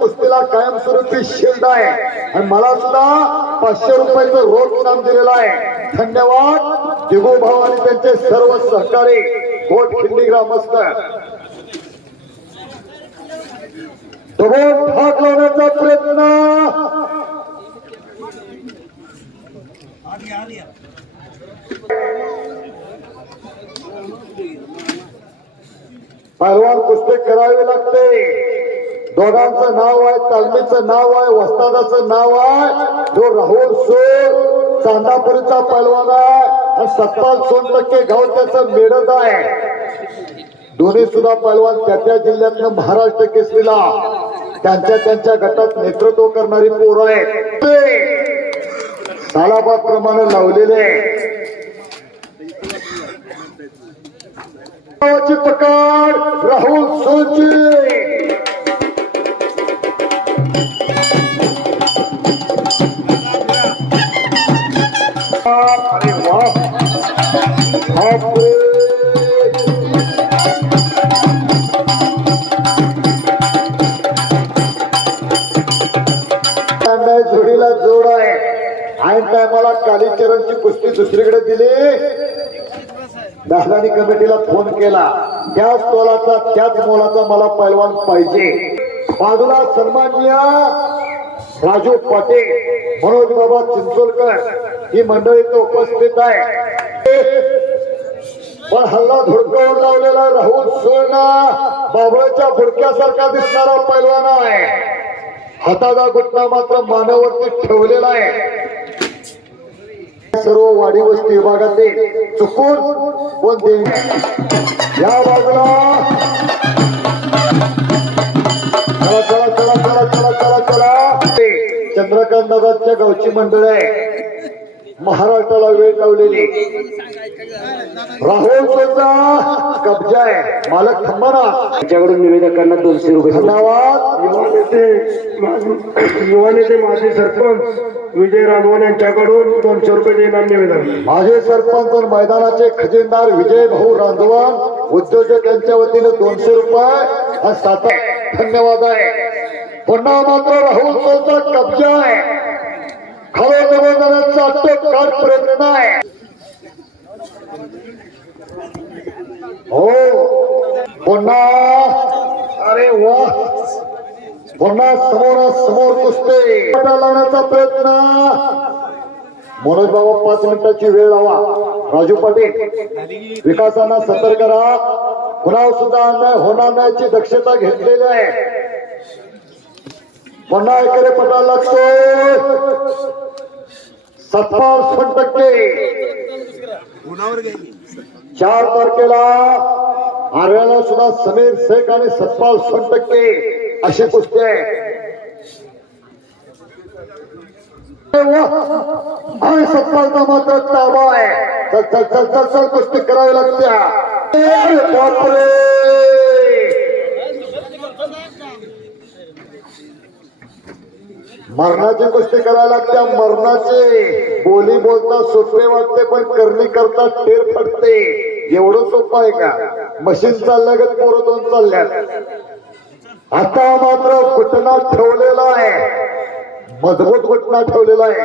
कुस्तीला कायमस्वरूपी शिल्ड आहे आणि मला सुद्धा 500 रुपयाचं रोख इनाम दिलेलं आहे. धन्यवाद दिगू भाऊ आणि त्यांचे सर्व सहकारी गोटखिंडी ग्रामस्थ. दबाव भाग लावण्याचा प्रयत्न पहलवान कुस्ती करावी लागते. दोघांचं नाव आहे, तालमीचं नाव आहे, वस्तादाचं नाव आहे. जो राहुल सोड चांदापुरीचा पहलवान आहे आणि 57% गाव त्याचं मेडत आहे. दोन्ही सुद्धा पहलवान त्या जिल्ह्यातनं महाराष्ट्र केसरीला त्यांच्या गटात नेतृत्व करणारी पोरं आहेत. सालाबाद प्रमाणे लावलेले पकड राहुल सोची. अरे वाह जोडीला जोड आहे. ऐन टायमाला कालीचरणची कुस्ती दुसरीकडे दिली. दादानी कमिटीला फोन केला, त्याच तोलाचा त्याच मोलाचा मला पैलवान पाहिजे. बाजूला सन्माननीय राजू पाटील, मनोज बाबा चिंचोलकर ही मंडळी इथे उपस्थित आहे. पण हल्ला धुडकावून लावलेला राहुल सोना बाबळच्या फुडक्यासारखा दिसणारा पैलवान आहे. हाताचा घुटणा मात्र मानावरती ठेवलेला आहे. सर्व वाडी वस्ती विभागातील चुकून कोण देईल या बाजूला. चला चला चला चला चला चला चला. चंद्रकांत दादाच्या गावची मंडळ आहे. महाराष्ट्राला वेळ लावलेली. राहुल सोचा कब्जा आहे. मालक थांबाना. त्याच्याकडून निवेदकांना 200 रुपये. धन्यवाद. युवा नेते माजी सरपंच विजय राघवन यांच्याकडून 200 रुपये इनाम निवेदन. माजी सरपंच आणि मैदानाचे खजिनदार विजय भाऊ रांधवन उद्योजक यांच्या वतीने 200 रुपये हा सात. धन्यवाद आहे. पुन्हा मात्र राहुल सोचा कब्जा आहे. खरं निवेदनाचा अटोकाट प्रयत्न आहे. हो पुन्हा अरे वा पुन्हा समोर कुस्ती लावण्याचा प्रयत्न. मनोज बाबा 5 मिनिटाची वेळ लावा. राजू पाटील विकासांना सतर्क करा. पुन्हा सुद्धा अन्याय होणार नाही दक्षता घेतलेली आहे. पुन्हा एकडे पटाला लागतोय. 57% 4 तारखेला हरियाणा सुद्धा समीर शेख आणि 57% अशी कुस्ती आहे. आणि 70चा मात्र ताबा आहे. चल चल चल चल चल कुस्ती करावी लागते. बापरे मरणाची कुस्ती करायला लागते. मरणाचे बोली बोलता सोपे वाटते पण करणी करता टेर फटते. एवढं सोपं आहे का? मशीन चालल्यागत पोरं 2 चालल्यात. आता मात्र घुटणा ठेवलेला आहे. मजबूत घुटणा ठेवलेला आहे.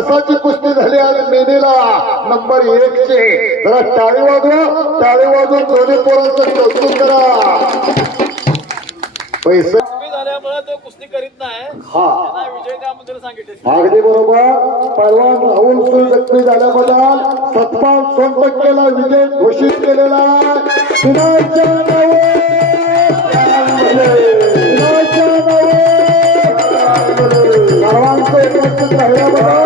असाची कुस्ती झाली आणि मेनीला नंबर 1 चे. जरा टाळी वाजवा. टाळी वाजवून दोन्ही पोरांचं कौतुक करा. पैसे तो कुस्ती करीत नाही. हा विजय त्याबद्दल सांगितले. अगदी बरोबर. पहलवान राहुल सोय जखमी झाल्याबद्दल 57% विजय घोषित केलेला. सर्वांचं उपस्थित राहिल्याबद्दल